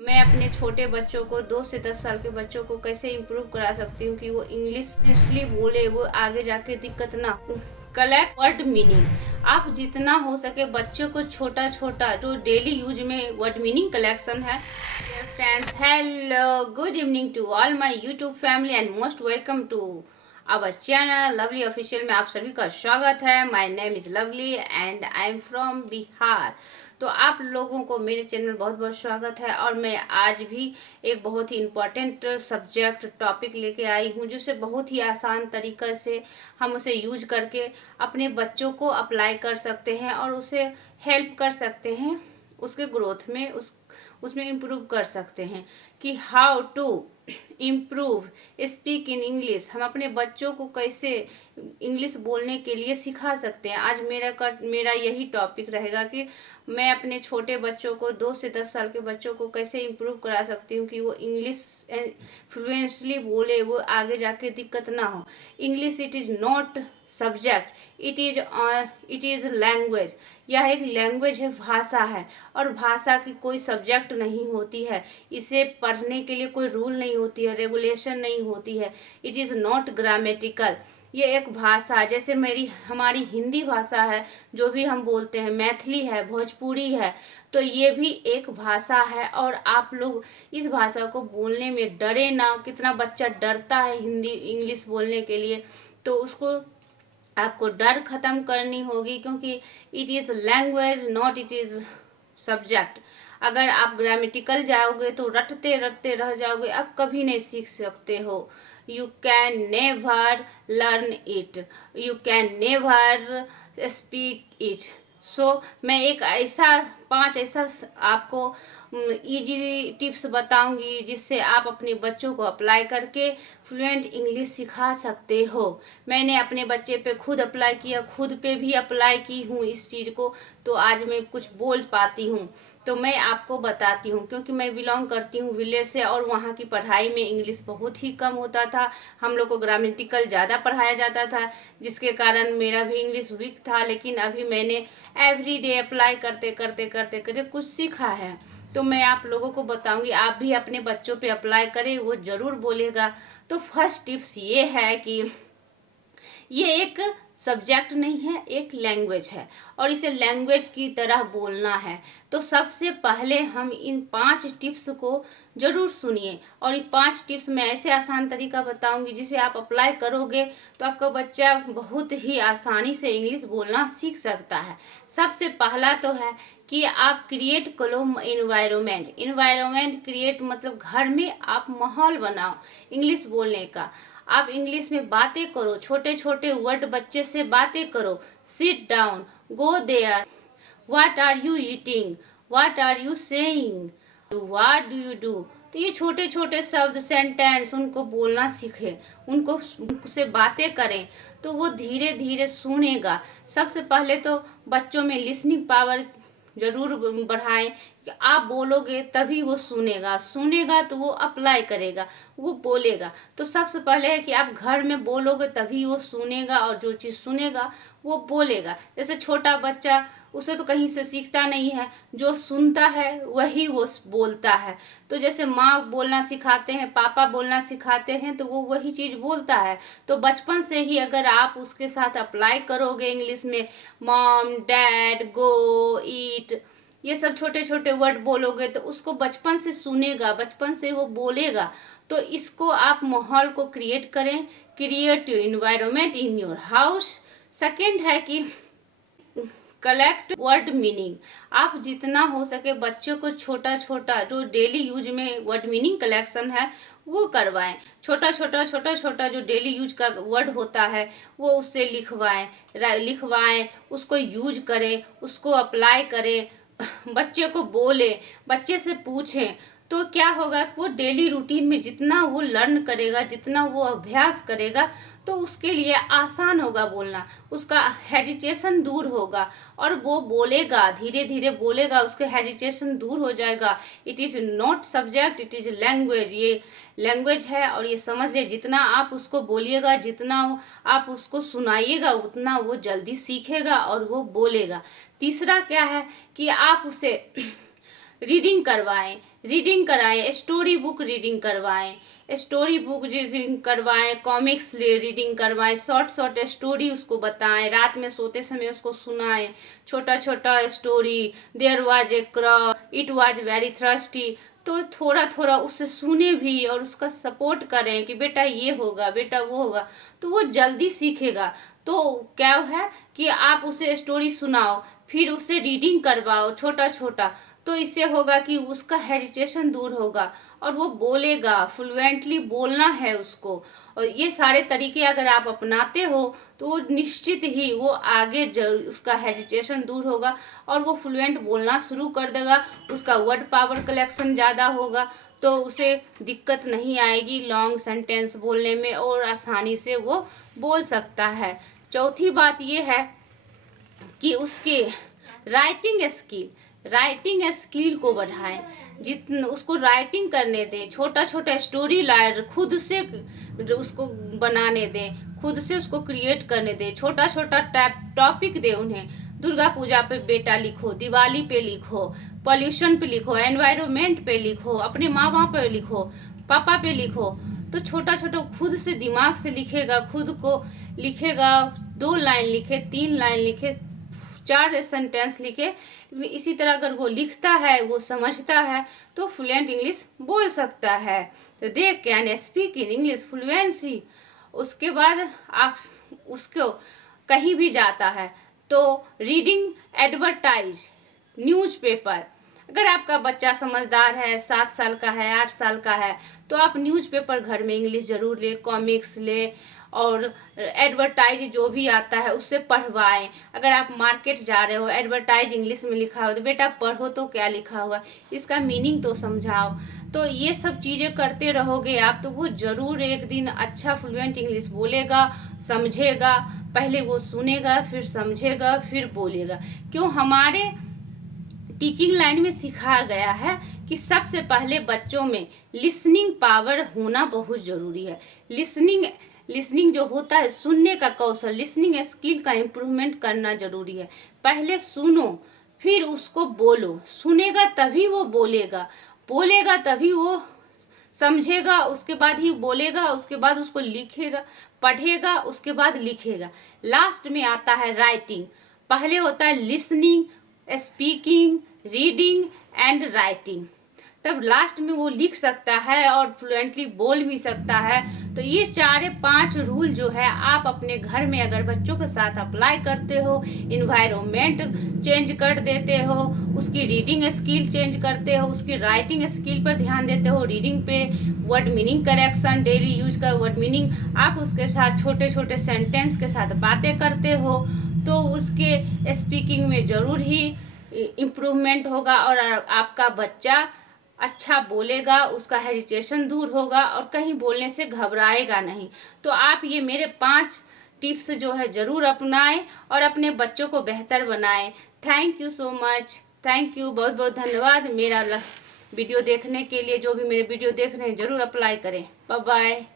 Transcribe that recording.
मैं अपने छोटे बच्चों को 2 से 10 साल के बच्चों को कैसे इम्प्रूव करा सकती हूँ कि वो इंग्लिश इसलिए बोले, वो आगे जाके दिक्कत ना हो। Collect word meaning. आप जितना हो सके बच्चों को छोटा छोटा जो डेली यूज में वर्ड मीनिंग कलेक्शन है। Friends, hello, good evening to all my YouTube family and most welcome to our channel Lovely Official में आप सभी का स्वागत है। My name is Lovely and I am from Bihar. तो आप लोगों को मेरे चैनल बहुत बहुत स्वागत है। और मैं आज भी एक बहुत ही इम्पोर्टेंट सब्जेक्ट टॉपिक लेके आई हूँ, जिसे बहुत ही आसान तरीक़े से हम उसे यूज करके अपने बच्चों को अप्लाई कर सकते हैं और उसे हेल्प कर सकते हैं उसके ग्रोथ में, उसमें इम्प्रूव कर सकते हैं कि how to improve speak in English. हम अपने बच्चों को कैसे इंग्लिश बोलने के लिए सिखा सकते हैं। आज मेरा यही टॉपिक रहेगा कि मैं अपने छोटे बच्चों को 2 से 10 साल के बच्चों को कैसे इम्प्रूव करा सकती हूँ कि वो इंग्लिश फ्लुएंटली बोले, वो आगे जाके दिक्कत ना हो। English it is not subject, it is language. यह एक लैंग्वेज है, भाषा है। और भाषा की कोई सब्जेक्ट नहीं होती है। इसे पढ़ने के लिए कोई रूल नहीं होती है, रेगुलेशन नहीं होती है। It is not grammatical. ये एक भाषा, जैसे हमारी हिंदी भाषा है, जो भी हम बोलते हैं, मैथिली है, भोजपुरी है, तो ये भी एक भाषा है। और आप लोग इस भाषा को बोलने में डरे ना। कितना बच्चा डरता है हिंदी इंग्लिश बोलने के लिए, तो उसको आपको डर खत्म करनी होगी, क्योंकि it is language, not it is subject. अगर आप ग्रामेटिकल जाओगे तो रटते रटते रह जाओगे, आप कभी नहीं सीख सकते हो। You can never learn it, you can never speak it. So मैं एक ऐसा 5 ऐसा आपको इजी टिप्स बताऊंगी, जिससे आप अपने बच्चों को अप्लाई करके फ्लुएंट इंग्लिश सिखा सकते हो। मैंने अपने बच्चे पे खुद अप्लाई किया, खुद पे भी अप्लाई की हूँ इस चीज़ को, तो आज मैं कुछ बोल पाती हूँ। तो मैं आपको बताती हूँ, क्योंकि मैं बिलोंग करती हूँ विलेज से, और वहाँ की पढ़ाई में इंग्लिश बहुत ही कम होता था। हम लोग को ग्रामेटिकल ज़्यादा पढ़ाया जाता था, जिसके कारण मेरा भी इंग्लिश वीक था। लेकिन अभी मैंने एवरीडे अप्लाई करते करते करते करते कुछ सीखा है। तो मैं आप लोगों को बताऊंगी, आप भी अपने बच्चों पे अप्लाई करें, वो ज़रूर बोलेगा। तो फर्स्ट टिप्स ये है कि ये एक सब्जेक्ट नहीं है, एक लैंग्वेज है, और इसे लैंग्वेज की तरह बोलना है। तो सबसे पहले हम इन 5 टिप्स को ज़रूर सुनिए, और ये 5 टिप्स मैं ऐसे आसान तरीका बताऊंगी, जिसे आप अप्लाई करोगे तो आपका बच्चा बहुत ही आसानी से इंग्लिश बोलना सीख सकता है। सबसे पहला तो है कि आप क्रिएट करो इन्वायरमेंट क्रिएट, मतलब घर में आप माहौल बनाओ इंग्लिश बोलने का। आप इंग्लिश में बातें करो, छोटे छोटे वर्ड बच्चे से बातें करो। Sit down, go there, what are you eating, what are you saying, what do you do. तो ये छोटे छोटे शब्द, सेंटेंस उनको बोलना सीखें, उनसे बातें करें, तो वो धीरे धीरे सुनेगा। सबसे पहले तो बच्चों में लिसनिंग पावर जरूर बढ़ाएं, कि आप बोलोगे तभी वो सुनेगा तो वो अप्लाई करेगा, वो बोलेगा। तो सबसे पहले है कि आप घर में बोलोगे तभी वो सुनेगा, और जो चीज़ सुनेगा वो बोलेगा। जैसे छोटा बच्चा, उसे तो कहीं से सीखता नहीं है, जो सुनता है वही वो बोलता है। तो जैसे माँ बोलना सिखाते हैं, पापा बोलना सिखाते हैं, तो वो वही चीज़ बोलता है। तो बचपन से ही अगर आप उसके साथ अप्लाई करोगे इंग्लिश में, मॉम, डैड, गो, ईट, ये सब छोटे छोटे वर्ड बोलोगे, तो उसको बचपन से सुनेगा, बचपन से वो बोलेगा। तो इसको आप माहौल को क्रिएट करें, create your environment in your house. Second है कि कलेक्ट वर्ड मीनिंग। आप जितना हो सके बच्चों को छोटा छोटा जो डेली यूज में वर्ड मीनिंग कलेक्शन है वो करवाएं। छोटा छोटा जो डेली यूज का वर्ड होता है वो उससे लिखवाएं, उसको यूज करें, उसको अप्लाई करें, बच्चे को बोले, बच्चे से पूछें। तो क्या होगा, वो डेली रूटीन में जितना वो लर्न करेगा, जितना वो अभ्यास करेगा, तो उसके लिए आसान होगा बोलना, उसका हेजिटेशन दूर होगा, और वो बोलेगा, धीरे धीरे बोलेगा, उसके हेजिटेशन दूर हो जाएगा। It is not subject, it is language. ये लैंग्वेज है, और ये समझ ले, जितना आप उसको बोलिएगा, जितना आप उसको सुनाइएगा, उतना वो जल्दी सीखेगा और वो बोलेगा। तीसरा क्या है कि आप उसे रीडिंग करवाएं, रीडिंग कराएं, स्टोरी बुक रीडिंग करवाएं, स्टोरी बुक रीडिंग करवाएं, कॉमिक्स रीडिंग करवाएं, शॉर्ट शॉर्ट स्टोरी उसको बताएं, रात में सोते समय उसको सुनाएं, छोटा छोटा story, there was a crow, it was very thirsty. तो थोड़ा थोड़ा उससे सुने भी और उसका सपोर्ट करें कि बेटा ये होगा, बेटा वो होगा, तो वो जल्दी सीखेगा। तो क्या है कि आप उसे स्टोरी सुनाओ, फिर उसे रीडिंग करवाओ छोटा छोटा, तो इससे होगा कि उसका हेजिटेशन दूर होगा और वो बोलेगा, फ्लुएंटली बोलना है उसको। और ये सारे तरीके अगर आप अपनाते हो तो निश्चित ही वो आगे उसका हेजिटेशन दूर होगा और वो फ्लुएंट बोलना शुरू कर देगा, उसका वर्ड पावर कलेक्शन ज़्यादा होगा, तो उसे दिक्कत नहीं आएगी लॉन्ग सेंटेंस बोलने में और आसानी से वो बोल सकता है। चौथी बात ये है कि उसके राइटिंग स्किल को बढ़ाएं, जितना उसको राइटिंग करने दें, छोटा छोटा स्टोरी लाइन खुद से उसको बनाने दें, खुद से उसको क्रिएट करने दें, छोटा छोटा टॉपिक दें उन्हें। दुर्गा पूजा पे बेटा लिखो, दिवाली पे लिखो, पॉल्यूशन पे लिखो, एनवायरनमेंट पे लिखो, अपने माँ बाप पे लिखो, पापा पे लिखो। तो छोटा छोटा खुद से दिमाग से लिखेगा, खुद को लिखेगा, 2 लाइन लिखे, 3 लाइन लिखे, 4 सेंटेंस लिखे। इसी तरह अगर वो लिखता है, वो समझता है, तो फ्लुएंट इंग्लिश बोल सकता है। तो they can speak in English fluency. उसके बाद आप उसको कहीं भी जाता है तो रीडिंग एडवर्टाइज न्यूज़पेपर। अगर आपका बच्चा समझदार है, 7 साल का है, 8 साल का है, तो आप न्यूज़पेपर घर में इंग्लिश जरूर ले, कॉमिक्स ले और एडवर्टाइज जो भी आता है उससे पढ़वाएं। अगर आप मार्केट जा रहे हो, एडवर्टाइज इंग्लिश में लिखा हो तो बेटा पढ़ो तो क्या लिखा हुआ, इसका मीनिंग तो समझाओ। तो ये सब चीज़ें करते रहोगे आप तो वो ज़रूर एक दिन अच्छा फ्लुएंट इंग्लिश बोलेगा, समझेगा। पहले वो सुनेगा, फिर समझेगा, फिर बोलेगा। क्यों हमारे टीचिंग लाइन में सिखाया गया है कि सबसे पहले बच्चों में लिसनिंग पावर होना बहुत ज़रूरी है। लिसनिंग जो होता है, सुनने का कौशल, लिसनिंग स्किल का इम्प्रूवमेंट करना जरूरी है। पहले सुनो, फिर उसको बोलो। सुनेगा तभी वो बोलेगा, बोलेगा तभी वो समझेगा, उसके बाद ही बोलेगा, उसके बाद उसको लिखेगा, पढ़ेगा, उसके बाद लिखेगा। लास्ट में आता है राइटिंग। पहले होता है listening, speaking, reading and writing, तब लास्ट में वो लिख सकता है और फ्लुएंटली बोल भी सकता है। तो ये 4-5 रूल जो है आप अपने घर में अगर बच्चों के साथ अप्लाई करते हो, इन्वायरमेंट चेंज कर देते हो, उसकी रीडिंग स्किल चेंज करते हो, उसकी राइटिंग स्किल पर ध्यान देते हो, रीडिंग पे word meaning correction, daily use का वर्ड मीनिंग, आप उसके साथ छोटे छोटे सेंटेंस के साथ बातें करते हो, तो उसके स्पीकिंग में ज़रूर ही इम्प्रूवमेंट होगा और आपका बच्चा अच्छा बोलेगा, उसका हेजिटेशन दूर होगा और कहीं बोलने से घबराएगा नहीं। तो आप ये मेरे 5 टिप्स जो है ज़रूर अपनाएं और अपने बच्चों को बेहतर बनाएं। Thank you so much, thank you, बहुत बहुत धन्यवाद मेरा वीडियो देखने के लिए। जो भी मेरे वीडियो देख रहे हैं ज़रूर अप्लाई करें। Bye bye.